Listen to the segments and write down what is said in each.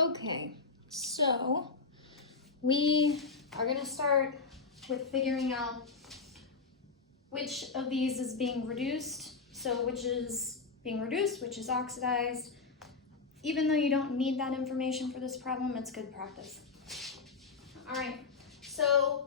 Okay, so we are going to start with figuring out which of these is being reduced. So which is being reduced, which is oxidized. Even though you don't need that information for this problem, it's good practice. All right, so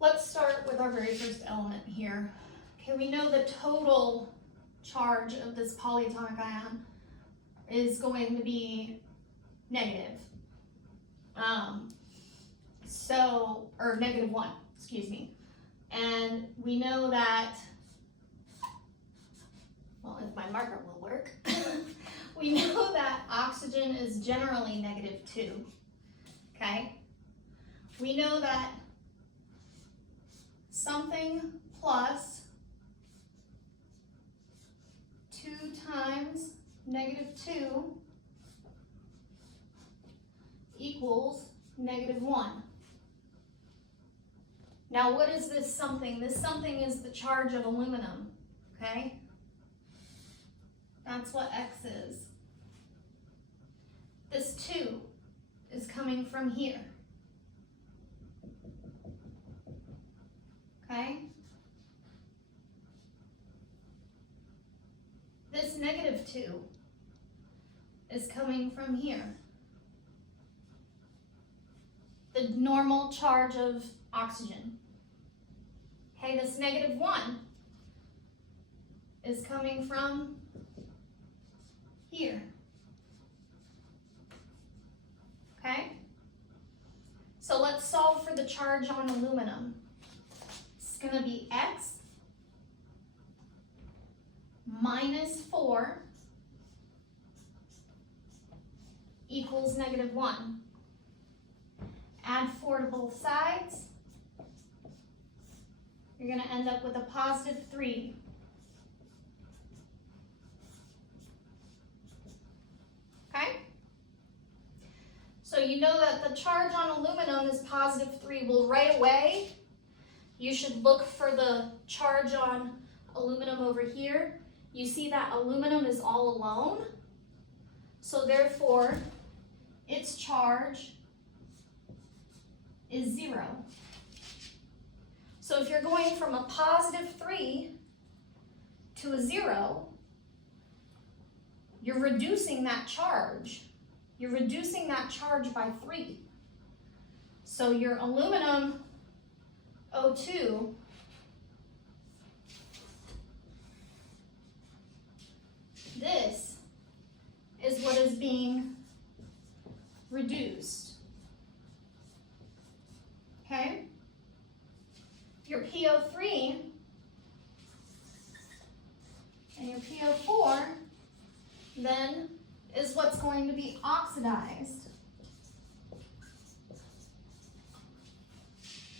let's start with our very first element here. Okay, we know the total charge of this polyatomic ion is going to be negative. Or -1, excuse me. And we know that, well, if my marker will work, we know that oxygen is generally -2, okay? We know that something plus 2 times -2 equals -1. Now, what is this something? This something is the charge of aluminum, okay? That's what X is. This 2 is coming from here, okay? This -2 is coming from here. The normal charge of oxygen. Okay, this -1 is coming from here. Okay? So let's solve for the charge on aluminum. It's going to be X minus 4 equals -1. Add 4 to both sides. You're going to end up with a +3. Okay? So you know that the charge on aluminum is +3. Well, right away, you should look for the charge on aluminum over here. You see that aluminum is all alone. So therefore, its charge is 0. So if you're going from a +3 to a 0, you're reducing that charge. You're reducing that charge by 3. So your aluminum O2 this is what is being reduced. Okay? Your PO3 and your PO4 then is what's going to be oxidized.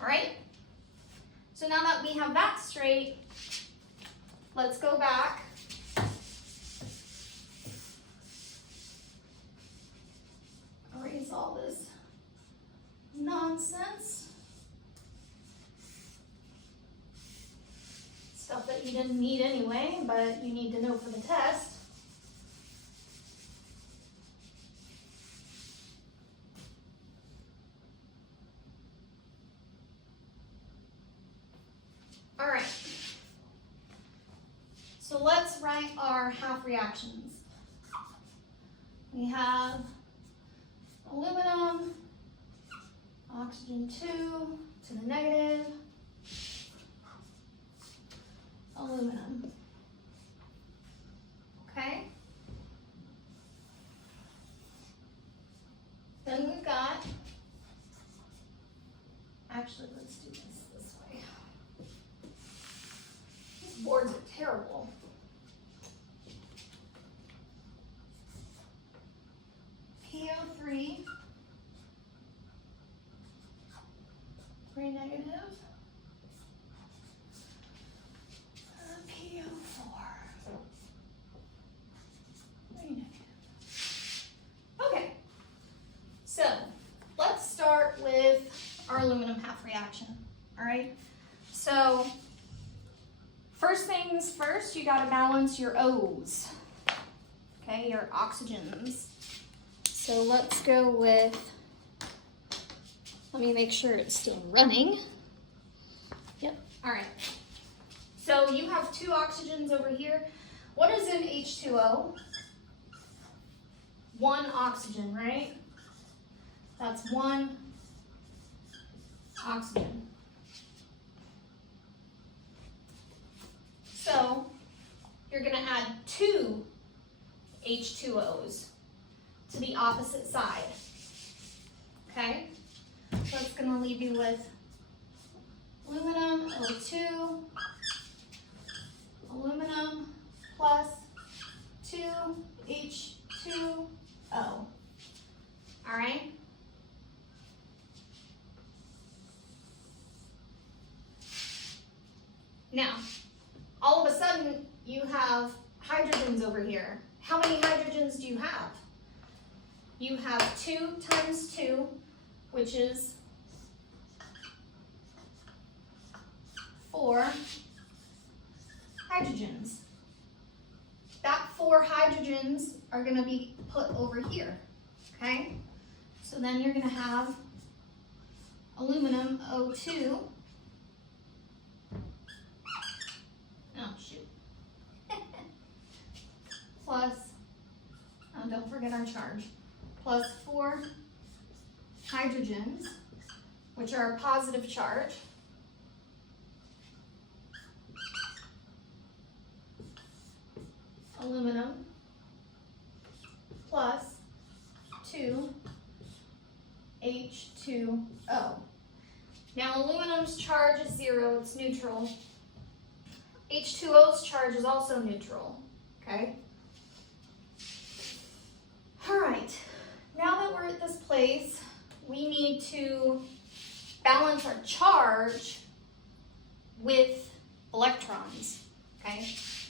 All right? So now that we have that straight, let's go back. Erase all this nonsense. Stuff that you didn't need anyway, but you need to know for the test. All right. So let's write our half reactions. We have aluminum, oxygen 2 to the negative, aluminum. Okay? Then we've got, actually let's do this way. These boards are terrible. PO3, 3 negative. PO4, 3 negative. Okay, so let's start with our aluminum half reaction. All right, so first things first, you got to balance your O's. Okay, your oxygens. So let's go with, let me make sure it's still running. Yep, all right. So you have 2 oxygens over here. What is in H2O? 1 oxygen, right? That's 1 oxygen. So you're going to add 2 H2Os to the opposite side. Okay? So it's going to leave you with aluminum O2, aluminum plus 2H2O. All right? Now, all of a sudden, you have hydrogens over here. How many hydrogens do you have? You have 2 times 2, which is 4 hydrogens. That 4 hydrogens are going to be put over here, okay? So then you're going to have aluminum O2. Oh, shoot. Plus, oh, don't forget our charge, plus 4 hydrogens, which are a positive charge. Aluminum plus 2H2O. Now aluminum's charge is 0, it's neutral. H2O's charge is also neutral, okay? All right, now that we're at this place, we need to balance our charge with electrons, okay?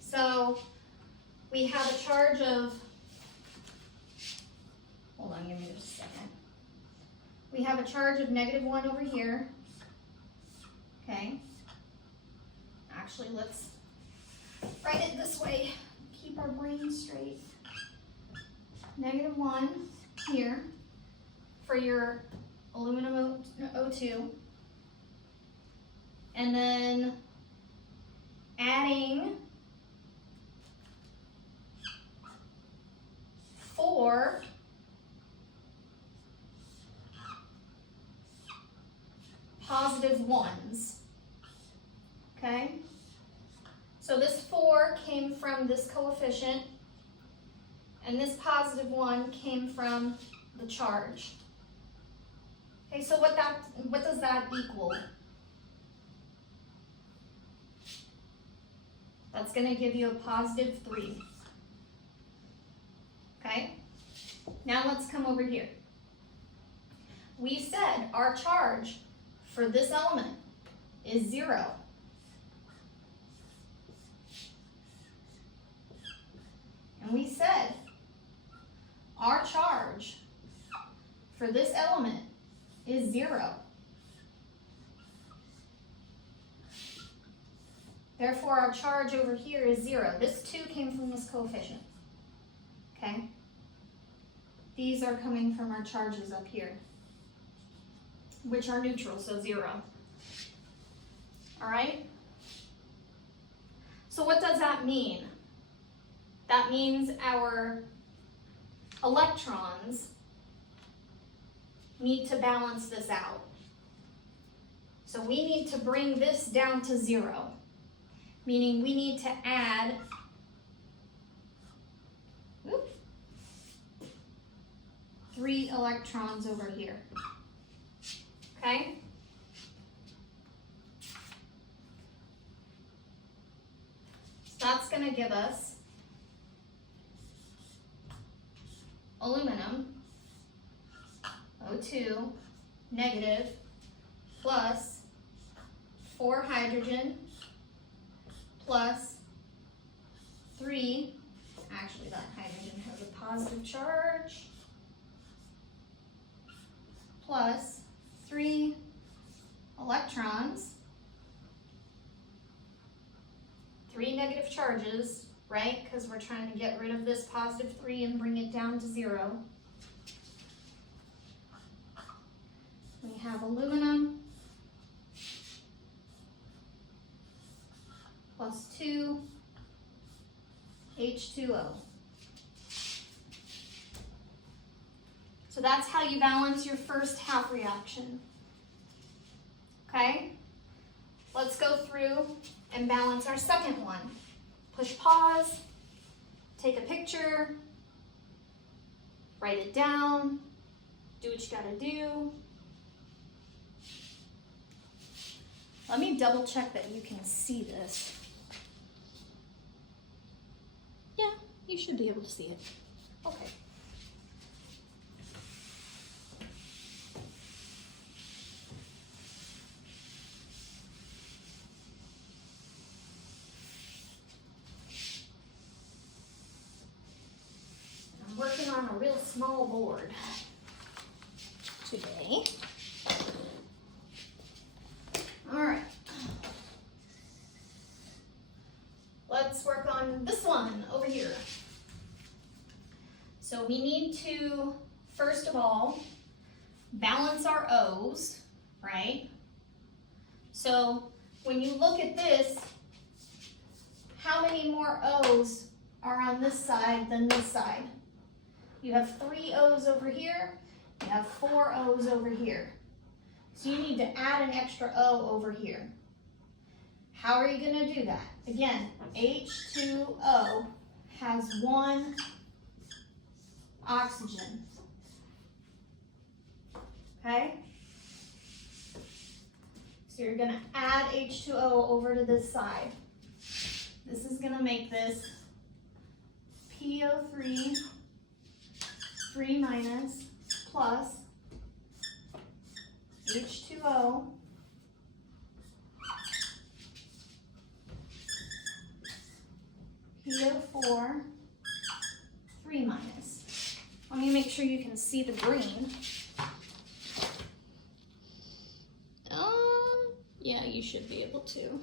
So we have a charge of, hold on, give me just a second. We have a charge of -1 over here, okay? Actually, let's write it this way, keep our brain straight. -1 here for your aluminum O2, and then adding 4 positive 1s, okay? So this 4 came from this coefficient, and this positive 1 came from the charge. Okay, so what does that equal? That's going to give you a +3. Okay? Now let's come over here. We said our charge for this element is 0. And we said our charge for this element is 0. Therefore, our charge over here is 0. This 2 came from this coefficient. Okay? These are coming from our charges up here, which are neutral, so 0. All right? So what does that mean? That means our electrons need to balance this out. So we need to bring this down to 0, meaning we need to add 3 electrons over here. Okay? So that's going to give us aluminum O2 negative plus 4 hydrogen plus 3, actually that hydrogen has a positive charge, plus 3 electrons, 3 negative charges, right? Because we're trying to get rid of this +3 and bring it down to 0. We have aluminum plus 2 H2O. So that's how you balance your first half reaction. Okay? Let's go through and balance our second one. Push pause, take a picture, write it down, do what you gotta do. Let me double check that you can see this. Yeah, you should be able to see it. Okay. I'm working on a real small board today. All right. Let's work on this one over here. So we need to, first of all, balance our O's, right? So when you look at this, how many more O's are on this side than this side? You have 3 O's over here, you have 4 O's over here. So you need to add an extra O over here. How are you going to do that? Again, H2O has 1 oxygen. Okay? So you're going to add H2O over to this side. This is going to make this PO3 3 minus plus H2O PO4 3 minus. Let me make sure you can see the green. Yeah, you should be able to.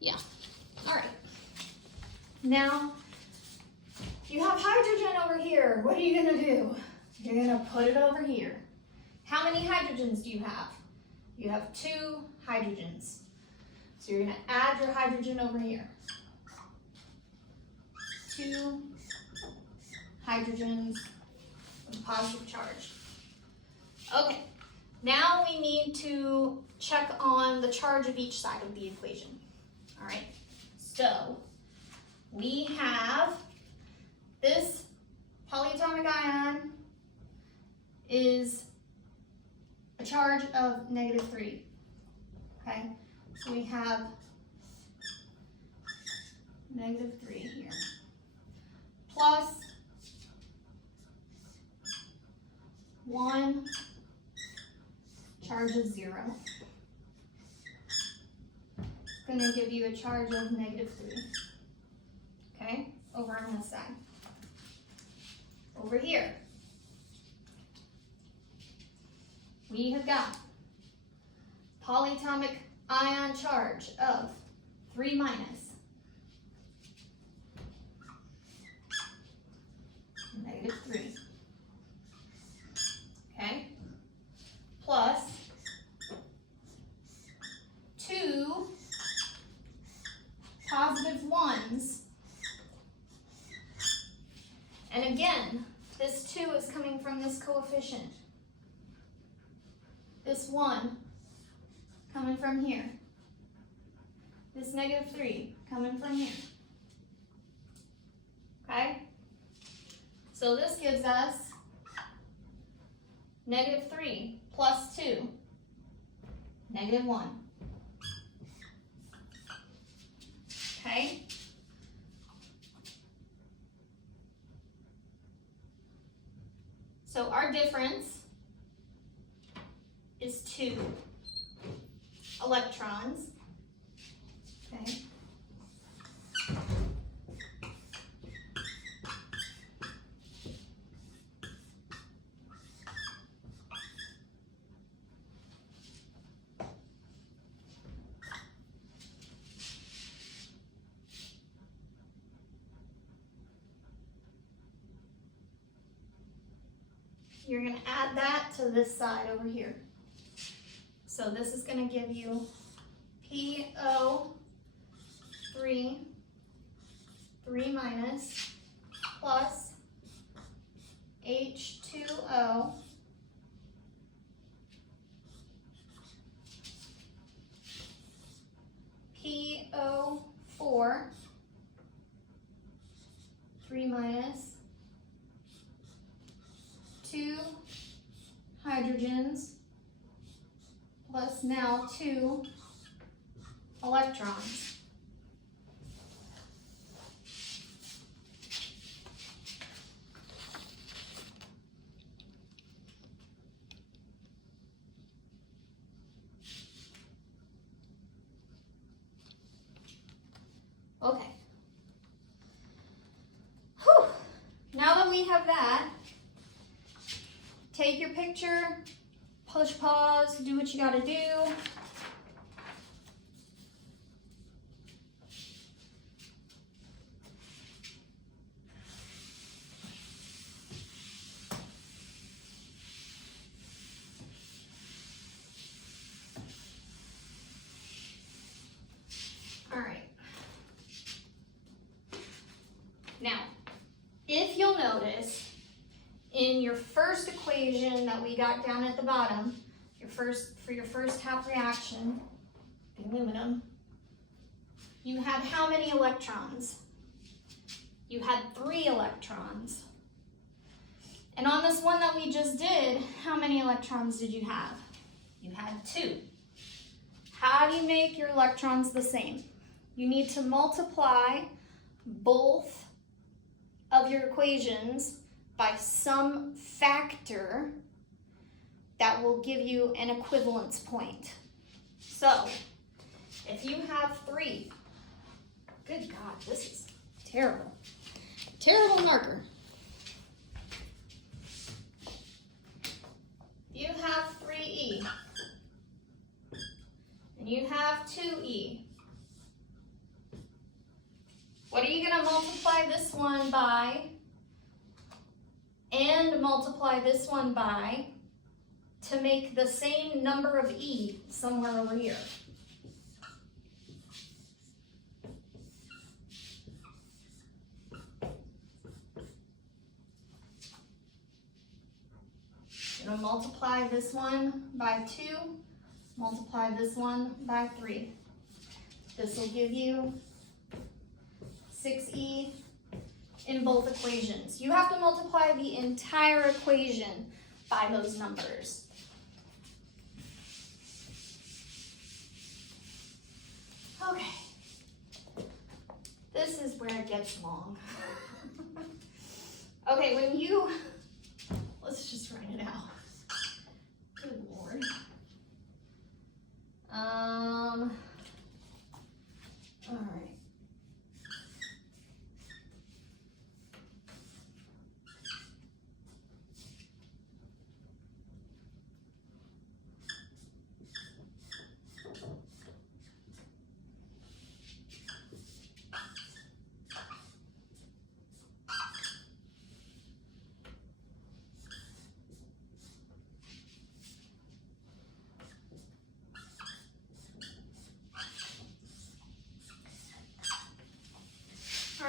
Yeah. All right. Now, you have hydrogen over here. What are you going to do? You're going to put it over here. How many hydrogens do you have? You have 2 hydrogens. So you're going to add your hydrogen over here. 2 hydrogens with positive charge. Okay, now we need to check on the charge of each side of the equation. All right, so we have this polyatomic ion is a charge of -3. Okay, so we have -3 here. Plus 1 charge of 0. It's going to give you a charge of -3. Okay, over on this side. Over here, we have got polyatomic ion charge of 3 minus -3. Okay, plus 2 positive 1s. And again, this 2 is coming from this coefficient. This 1 coming from here. This -3 coming from here. Okay? So this gives us -3 plus 2, -1. Okay? So our difference is 2 electrons. Okay? you're going to add that to this side over here. So this is going to give you PO3, 3 minus, plus H2O, PO4, 3 minus, 2 hydrogens, plus now 2 electrons. Okay. Whew. Now that we have that, take your picture, push pause, do what you gotta do. All right. Now, if you'll notice, in your first equation that we got down at the bottom, for your first half reaction, the aluminum, you had how many electrons? You had 3 electrons. And on this one that we just did, how many electrons did you have? You had 2. How do you make your electrons the same? You need to multiply both of your equations by some factor that will give you an equivalence point. So, if you have 3, good God, this is terrible. Terrible marker. You have 3E, and you have 2E. What are you going to multiply this one by and multiply this one by to make the same number of E somewhere over here? You're going to multiply this one by 2, multiply this one by 3. This will give you 6E in both equations. You have to multiply the entire equation by those numbers. Okay. This is where it gets long. Okay, when you, let's just write it out. Good Lord. All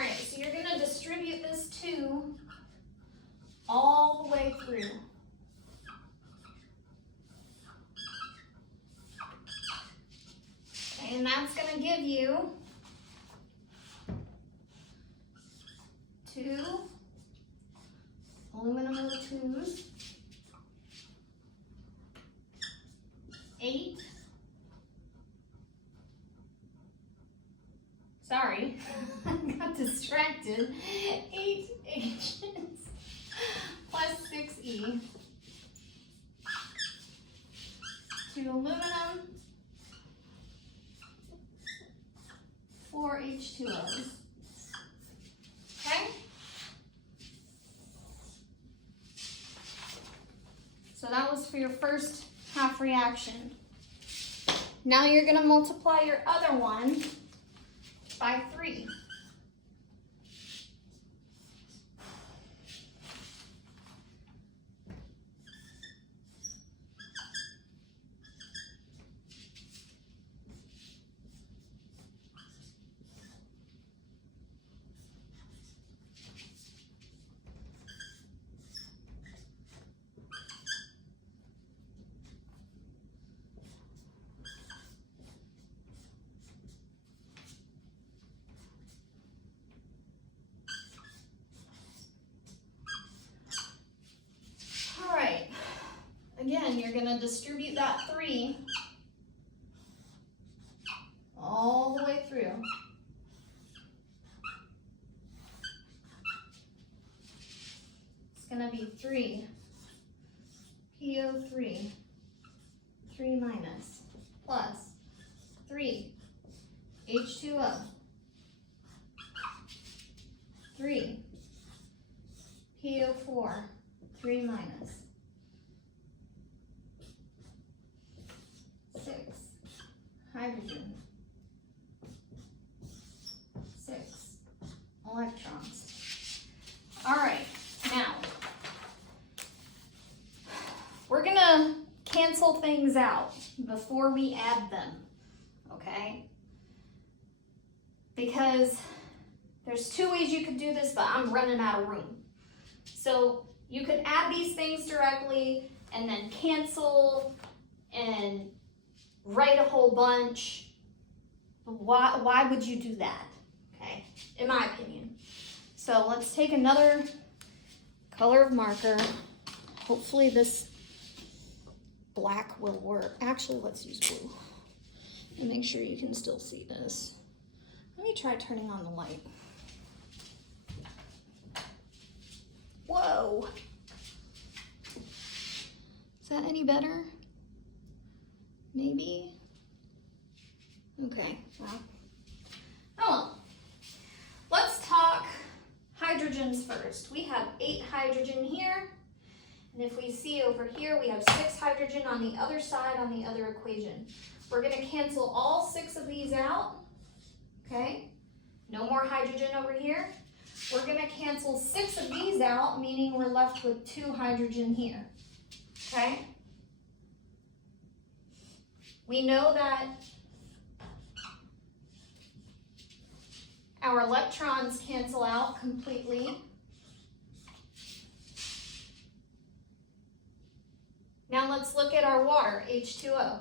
right. So you're going to distribute this 2 all the way through. Okay, and that's going to give you 2 aluminum O2s, 8. Sorry, I got distracted. 8 H's plus 6E. 2 aluminum, 4 H2Os. Okay? So that was for your first half reaction. Now you're going to multiply your other one by 3. gonna distribute that 3 all the way through. It's gonna be 3 PO3, 3 minus, plus 3 H2O, 3 PO4, 3 minus, 6 hydrogen, 6 electrons. All right, now we're gonna cancel things out before we add them, okay? Because there's 2 ways you could do this, but I'm running out of room. So you could add these things directly and then cancel and write a whole bunch. Why would you do that? Okay, in my opinion. So let's take another color of marker. Hopefully this black will work. Actually, let's use blue and make sure you can still see this. Let me try turning on the light. Whoa. Is that any better? Maybe? Okay, well. Oh well. Let's talk hydrogens first. We have 8 hydrogen here. And if we see over here, we have 6 hydrogen on the other side on the other equation. We're going to cancel all 6 of these out. Okay? No more hydrogen over here. We're going to cancel 6 of these out, meaning we're left with 2 hydrogen here. Okay? We know that our electrons cancel out completely. Now let's look at our water, H2O.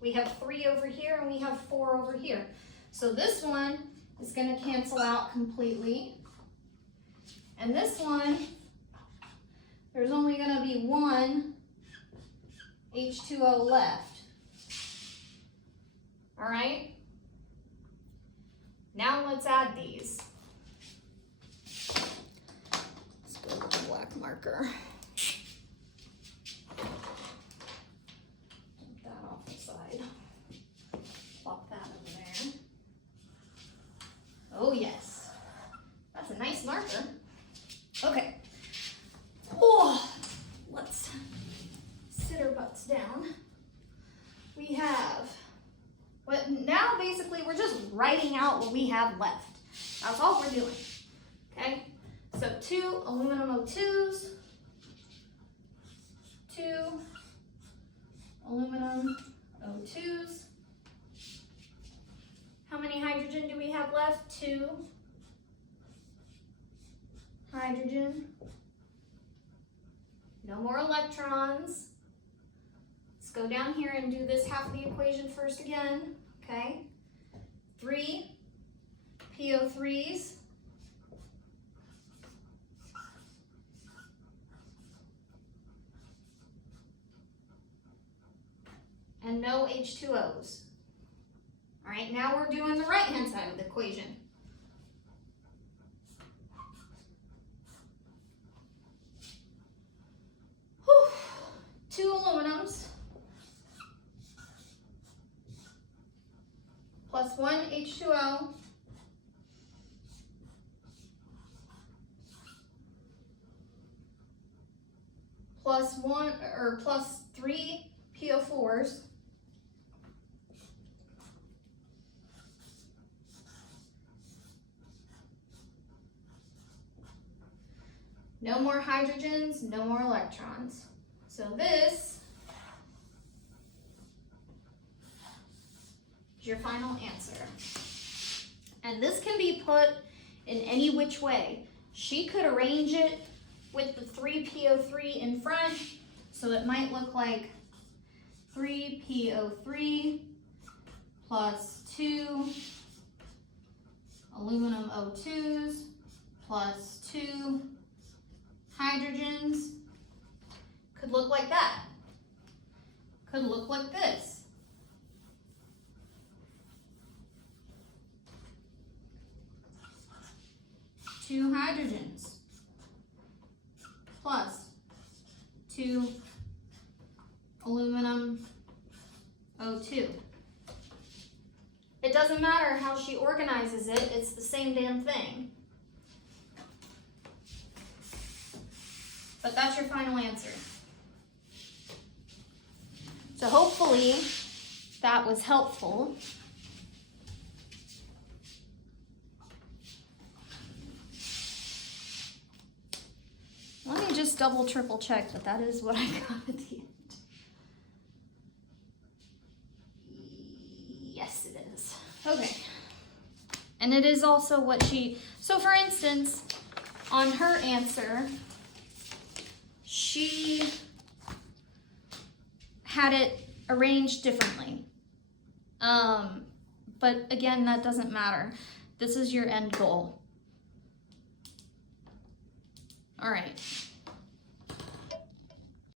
We have 3 over here and we have 4 over here. So this one is going to cancel out completely. And this one, there's only going to be 1 H2O left. All right? Now let's add these. Let's go with the black marker. Take that off the side. Plop that in there. Oh yes, that's a nice marker. Okay. Oh, let's sit our butts down. We have, but now basically we're just writing out what we have left. That's all we're doing. Okay. So 2 aluminum O2s, 2 aluminum O2s. How many hydrogen do we have left? 2 hydrogen. No more electrons. Let's go down here and do this half of the equation first again. Okay. 3 PO3s. And no H2Os. All right, now we're doing the right-hand side of the equation. Whew. 2 aluminums plus 1 H2O plus 1 or plus 3 PO4s. No more hydrogens, no more electrons. So this is your final answer. And this can be put in any which way. She could arrange it with the 3PO3 in front, so it might look like 3PO3 plus 2 aluminum O2s plus 2 hydrogens. Could look like that. could look like this. Two hydrogens plus 2 aluminum O2. It doesn't matter how she organizes it, it's the same damn thing. But that's your final answer. So hopefully that was helpful. Let me just double triple check that that is what I got at the end. Yes, it is. Okay. And it is also what she, so for instance, on her answer, she had it arranged differently. But again, that doesn't matter. This is your end goal. All right.